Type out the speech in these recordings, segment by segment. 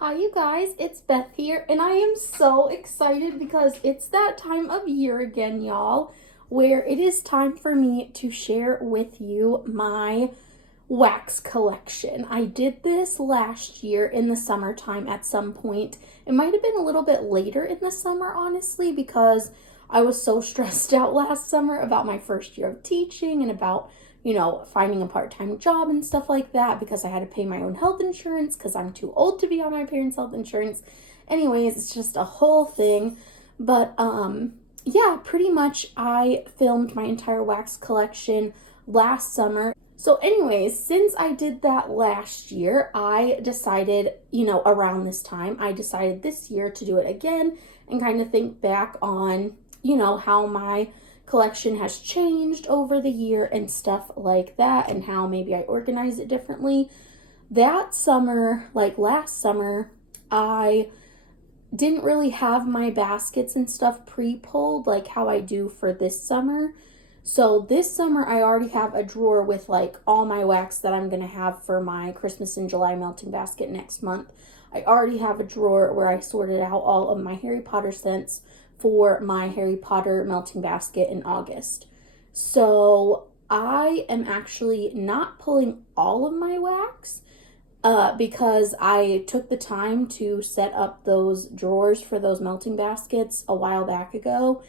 Hi, you guys, it's Beth here, and I am so excited because it's that time of year again, y'all, where it is time for me to share with you my wax collection. I did this last year in the summertime at some point. It might have been a little bit later in the summer, honestly, because I was so stressed out last summer about my first year of teaching and about finding a part-time job and stuff like that because I had to pay my own health insurance because I'm too old to be on my parents' health insurance. Anyways, it's just a whole thing. But yeah, pretty much I filmed my entire wax collection last summer. So anyways, since I did that last year, I decided, around this time, I decided this year to do it again and kind of think back on, how my collection has changed over the year and stuff like that and how maybe I organize it differently. That summer, like last summer, I didn't really have my baskets and stuff pre-pulled like how I do for this summer. So this summer I already have a drawer with like all my wax that I'm going to have for my Christmas in July melting basket next month. I already have a drawer where I sorted out all of my Harry Potter scents for my Harry Potter melting basket in August. So I am actually not pulling all of my wax because I took the time to set up those drawers for those melting baskets a while back ago,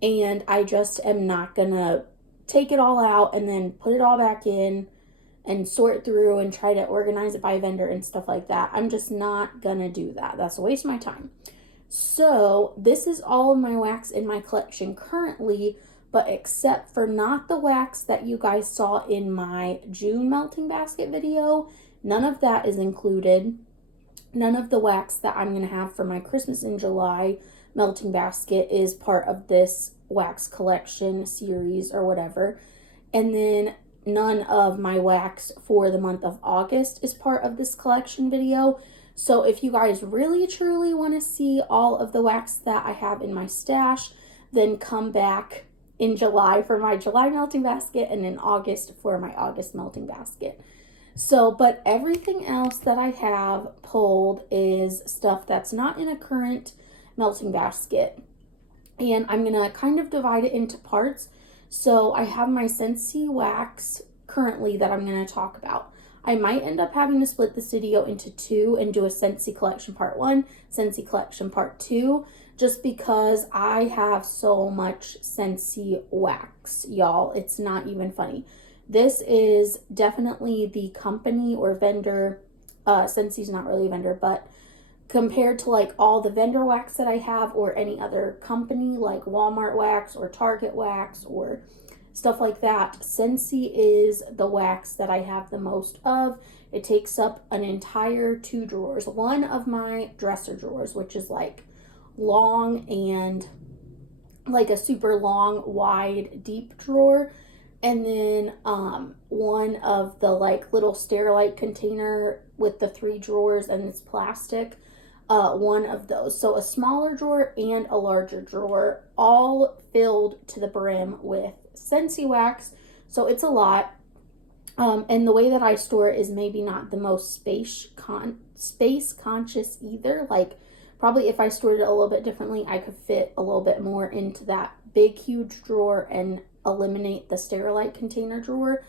and I just am not gonna take it all out and then put it all back in and sort through and try to organize it by vendor and stuff like that. I'm just not gonna do that. That's a waste of my time. So this is all of my wax in my collection currently, but except for not the wax that you guys saw in my June melting basket video, none of that is included. None of the wax that I'm going to have for my Christmas in July melting basket is part of this wax collection series or whatever. And then none of my wax for the month of August is part of this collection video. So if you guys really truly want to see all of the wax that I have in my stash, then come back in July for my July melting basket and in August for my August melting basket. So, but everything else that I have pulled is stuff that's not in a current melting basket. And I'm going to kind of divide it into parts. So I have my Scentsy wax currently that I'm going to talk about. I might end up having to split this video into two and do a Scentsy collection part 1, Scentsy collection part 2, just because I have so much Scentsy wax, y'all. It's not even funny. This is definitely the company or vendor, Scentsy's not really a vendor, but compared to like all the vendor wax that I have or any other company like Walmart wax or Target wax or stuff like that, Scentsy is the wax that I have the most of. It takes up an entire 2 drawers. One of my dresser drawers, which is like long and like a super long, wide, deep drawer. And then one of the like little Sterilite container with the 3 drawers and it's plastic, one of those. So a smaller drawer and a larger drawer, all filled to the brim with Scentsy wax. So it's a lot. And the way that I store it is maybe not the most space conscious either. Like probably if I stored it a little bit differently, I could fit a little bit more into that big, huge drawer and eliminate the Sterilite container drawer.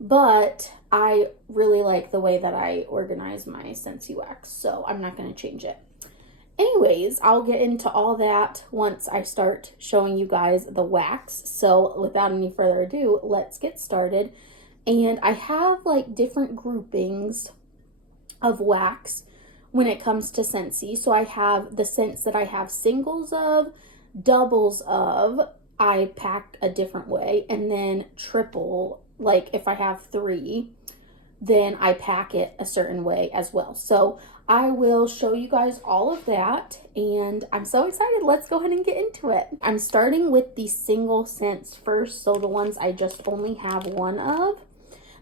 But I really like the way that I organize my Scentsy wax, so I'm not going to change it. Anyways, I'll get into all that once I start showing you guys the wax. So without any further ado, let's get started. And I have like different groupings of wax when it comes to Scentsy. So I have the scents that I have singles of, doubles of, I pack a different way, and then triple, like if I have 3, then I pack it a certain way as well. So I will show you guys all of that, and I'm so excited. Let's go ahead and get into it. I'm starting with the single scents first, so the ones I just only have one of.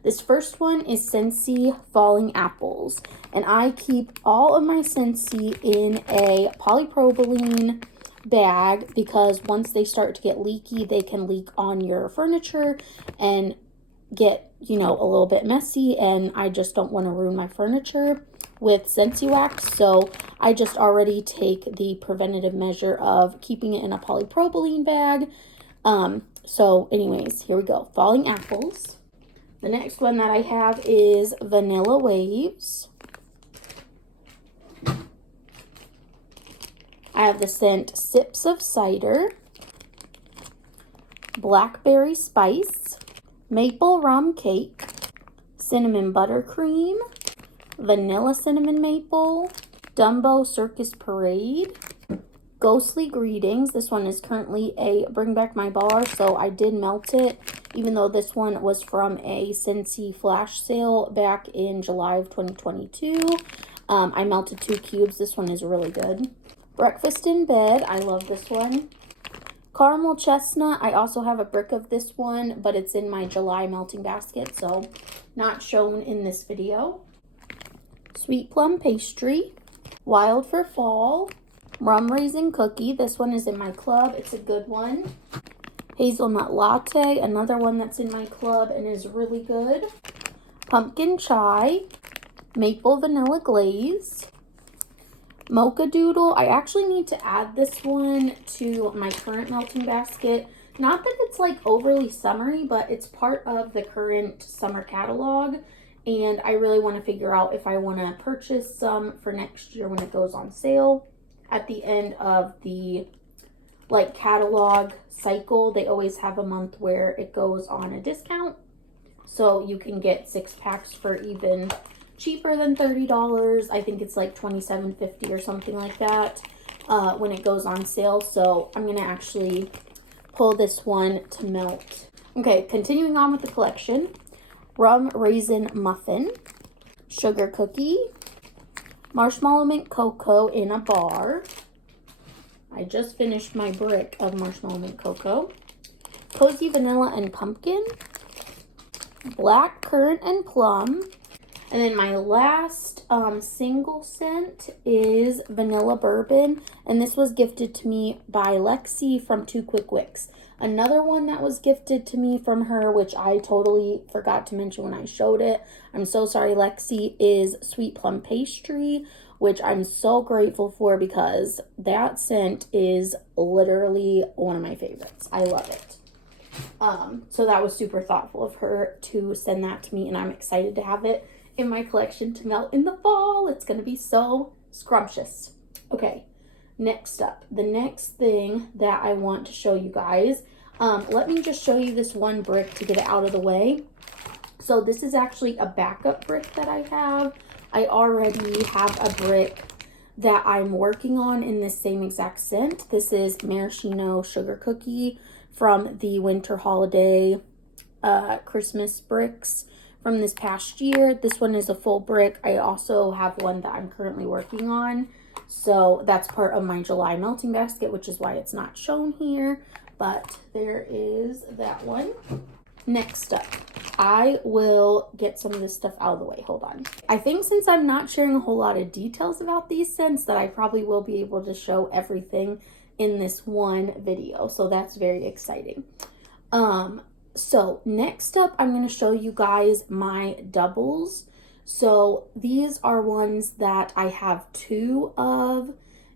This first one is Scentsy Falling Apples, and I keep all of my Scentsy in a polypropylene bag because once they start to get leaky, they can leak on your furniture and get, a little bit messy, and I just don't want to ruin my furniture. with Scentsy wax, so I just already take the preventative measure of keeping it in a polypropylene bag. So anyways, here we go. Falling Apples. The next one that I have is Vanilla Waves. I have the scent Sips of Cider, Blackberry Spice, Maple Rum Cake, Cinnamon Buttercream, Vanilla Cinnamon Maple, Dumbo Circus Parade, Ghostly Greetings. This one is currently a Bring Back My Bar, so I did melt it, even though this one was from a Scentsy flash sale back in July of 2022. I melted 2 cubes. This one is really good. Breakfast in Bed. I love this one. Caramel Chestnut. I also have a brick of this one, but it's in my July melting basket, so not shown in this video. Sweet Plum Pastry. Wild for Fall. Rum Raisin Cookie. This one is in my club. It's a good one. Hazelnut Latte. Another one that's in my club and is really good. Pumpkin Chai. Maple Vanilla Glaze. Mocha Doodle. I actually need to add this one to my current melting basket. Not that it's like overly summery, but it's part of the current summer catalog. And I really want to figure out if I want to purchase some for next year when it goes on sale. At the end of the like catalog cycle, they always have a month where it goes on a discount. So you can get 6 packs for even cheaper than $30. I think it's like $27.50 or something like that when it goes on sale. So I'm going to actually pull this one to melt. Okay, continuing on with the collection. Rum Raisin Muffin, Sugar Cookie, Marshmallow Mint Cocoa in a bar. I just finished my brick of Marshmallow Mint Cocoa. Cozy Vanilla and Pumpkin, Black Currant and Plum. And then my last single scent is Vanilla Bourbon. And this was gifted to me by Lexi from Two Quick Wicks. Another one that was gifted to me from her, which I totally forgot to mention when I showed it, I'm so sorry, Lexi, is Sweet Plum Pastry, which I'm so grateful for because that scent is literally one of my favorites. I love it. So that was super thoughtful of her to send that to me, and I'm excited to have it in my collection to melt in the fall. It's going to be so scrumptious. Okay. Next up, the next thing that I want to show you guys, let me just show you this one brick to get it out of the way. So this is actually a backup brick that I have. I already have a brick that I'm working on in this same exact scent. This is Maraschino Sugar Cookie from the Winter Holiday Christmas bricks from this past year. This one is a full brick. I also have one that I'm currently working on. So that's part of my July melting basket, which is why it's not shown here. But there is that one. Next up, I will get some of this stuff out of the way. Hold on. I think since I'm not sharing a whole lot of details about these scents, that I probably will be able to show everything in this one video. So that's very exciting. So next up, I'm going to show you guys my doubles. So these are ones that I have 2 of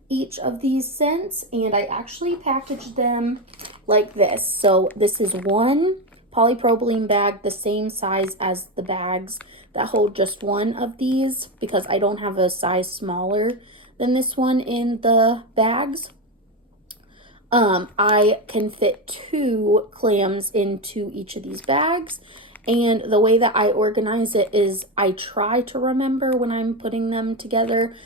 each of these scents, and I actually packaged them like this. So this is one polypropylene bag, the same size as the bags that hold just one of these, because I don't have a size smaller than this one in the bags. I can fit 2 clams into each of these bags. And the way that I organize it is I try to remember when I'm putting them together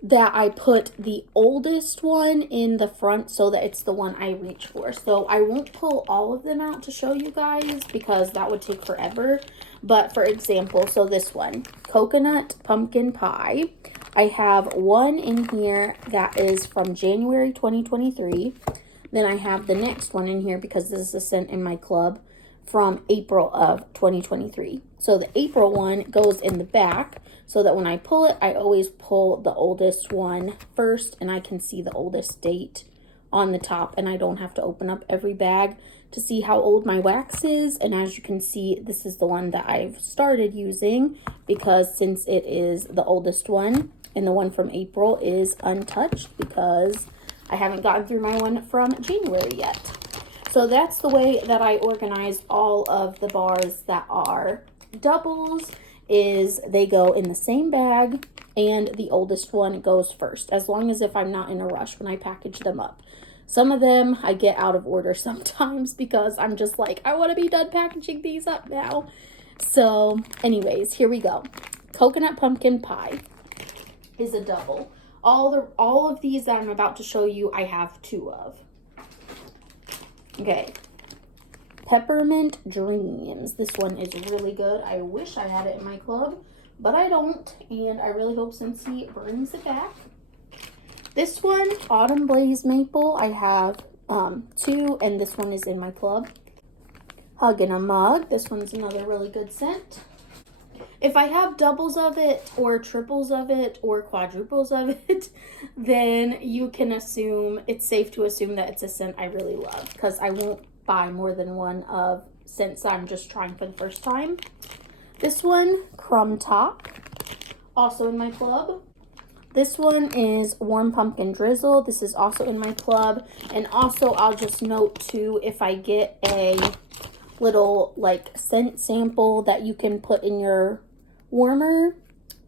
that I put the oldest one in the front so that it's the one I reach for. So I won't pull all of them out to show you guys because that would take forever. But for example, so this one, Coconut Pumpkin Pie. I have one in here that is from January 2023. Then I have the next one in here because this is a scent in my club from April of 2023. So the April one goes in the back so that when I pull it, I always pull the oldest one first and I can see the oldest date on the top, and I don't have to open up every bag to see how old my wax is. And as you can see, this is the one that I've started using, because since it is the oldest one, and the one from April is untouched because I haven't gotten through my one from January yet. So that's the way that I organize all of the bars that are doubles, is they go in the same bag, and the oldest one goes first, as long as if I'm not in a rush when I package them up. Some of them I get out of order sometimes because I'm just like, I want to be done packaging these up now. So anyways, here we go. Coconut pumpkin pie is a double. All of these that I'm about to show you, I have 2 of. Okay. Peppermint Dreams. This one is really good. I wish I had it in my club, but I don't, and I really hope Scentsy brings it back. This one, Autumn Blaze Maple, I have 2, and this one is in my club. Hug in a Mug. This one's another really good scent. If I have doubles of it, or triples of it, or quadruples of it, then you can assume, it's safe to assume that it's a scent I really love, because I won't buy more than one of scents I'm just trying for the first time. This one, Crumb Top, also in my club. This one is Warm Pumpkin Drizzle. This is also in my club. And also, I'll just note too, if I get a little like scent sample that you can put in your warmer,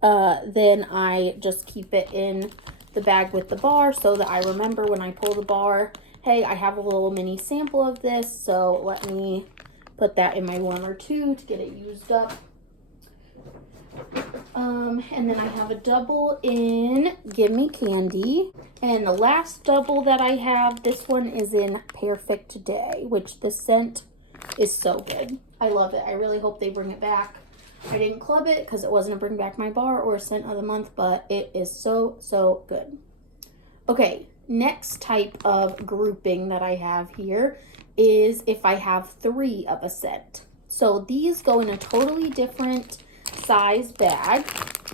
then I just keep it in the bag with the bar so that I remember when I pull the bar, hey, I have a little mini sample of this, so let me put that in my warmer too to get it used up. And then I have a double in Gimme Candy. And the last double that I have, this one is in Perfect Day, which the scent is so good. I love it. I really hope they bring it back. I didn't club it because it wasn't a bring back my bar or a scent of the month, but it is so, so good. Okay, next type of grouping that I have here is if I have 3 of a scent. So these go in a totally different size bag,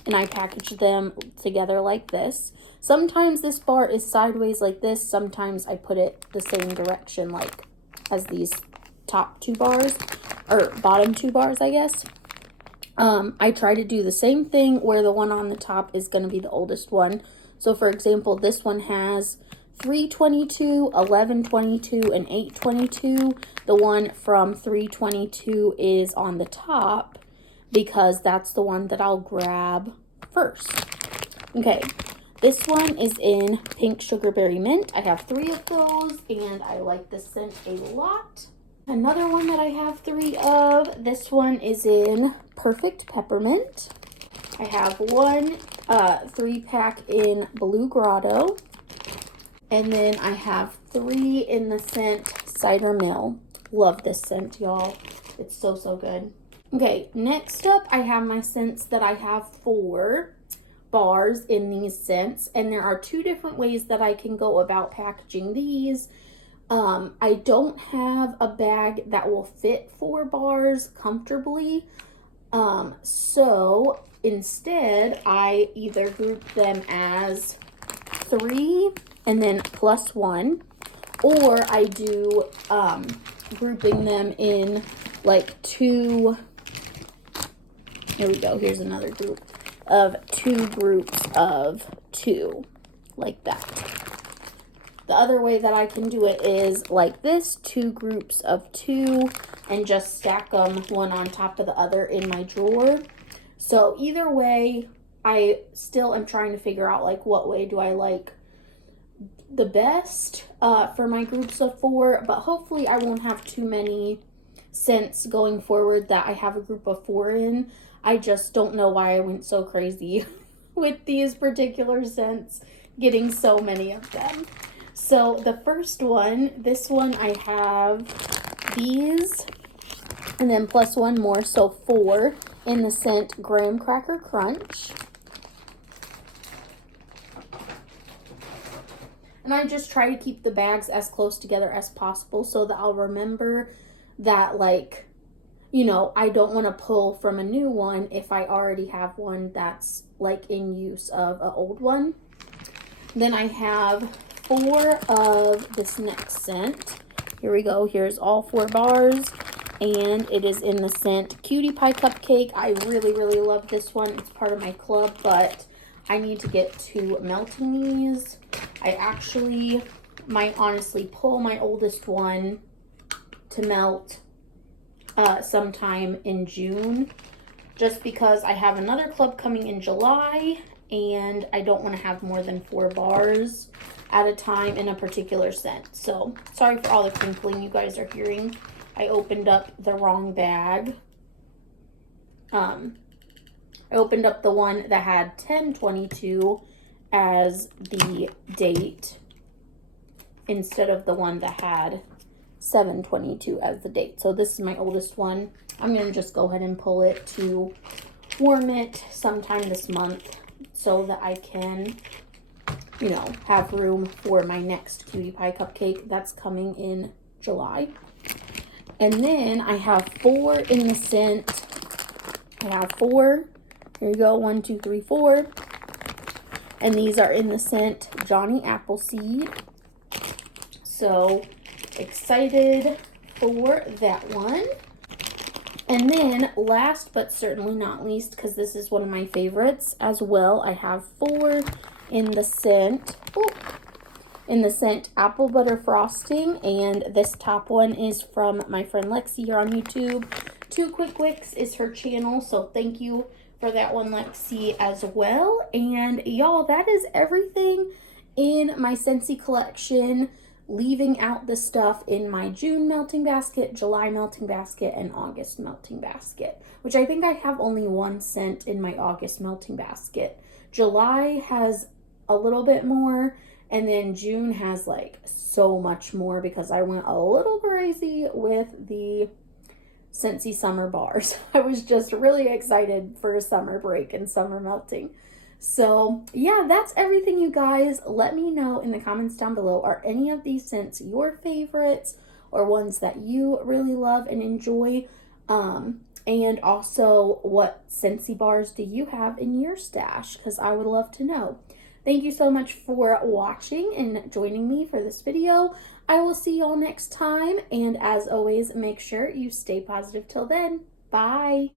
and I package them together like this. Sometimes this bar is sideways like this. Sometimes I put it the same direction like as these top 2 bars, or bottom 2 bars, I guess. I try to do the same thing where the one on the top is going to be the oldest one. So for example, this one has 322, 1122, and 822. The one from 322 is on the top because that's the one that I'll grab first. Okay, this one is in Pink Sugarberry Mint. I have 3 of those, and I like this scent a lot. Another one that I have 3 of, this one is in Perfect Peppermint. I have one 3-pack in Blue Grotto. And then I have 3 in the scent Cider Mill. Love this scent, y'all. It's so, so good. Okay, next up, I have my scents that I have 4 bars in these scents. And there are 2 different ways that I can go about packaging these. I don't have a bag that will fit 4 bars comfortably. So instead, I either group them as 3 and then plus 1, or I do grouping them in like 2. Here we go. Here's another group of 2 groups of 2, like that. The other way that I can do it is like this, 2 groups of 2, and just stack them one on top of the other in my drawer. So either way, I still am trying to figure out like what way do I like the best for my groups of 4, but hopefully I won't have too many scents going forward that I have a group of 4 in. I just don't know why I went so crazy with these particular scents, getting so many of them. So the first one, this one I have these, and then plus 1 more, so 4 in the scent Graham Cracker Crunch. And I just try to keep the bags as close together as possible so that I'll remember that, like, you know, I don't want to pull from a new one if I already have one that's like in use of an old one. Then I have 4 of this next scent. Here we go. Here's all 4 bars. And it is in the scent Cutie Pie Cupcake. I really, really love this one. It's part of my club, but I need to get to melting these. I actually might honestly pull my oldest one to melt sometime in June, just because I have another club coming in July and I don't want to have more than 4 bars at a time in a particular scent. So sorry for all the crinkling you guys are hearing. I opened up the wrong bag. I opened up the one that had 10/22 as the date instead of the one that had 7/22 as the date. So this is my oldest one. I'm going to just go ahead and pull it to warm it sometime this month so that I can, you know, have room for my next Cutie Pie Cupcake that's coming in July. And then I have 4 in the scent. I have 4. Here you go. 1, 2, 3, 4. And these are in the scent Johnny Appleseed. So excited for that one. And then last but certainly not least, because this is one of my favorites as well, I have 4 in the scent. In the scent Apple Butter Frosting, and this top one is from my friend Lexi here on YouTube. 2 Quick Wicks is her channel, so thank you for that one, Lexi, as well. And y'all, that is everything in my Scentsy collection, leaving out the stuff in my June melting basket, July melting basket, and August melting basket, which I think I have only 1 scent in my August melting basket. July has a little bit more, and then June has like so much more because I went a little crazy with the Scentsy summer bars. I was just really excited for a summer break and summer melting. So yeah, that's everything, you guys. Let me know in the comments down below, are any of these scents your favorites or ones that you really love and enjoy? And also, what Scentsy bars do you have in your stash? Because I would love to know. Thank you so much for watching and joining me for this video. I will see y'all next time. And as always, make sure you stay positive till then. Bye.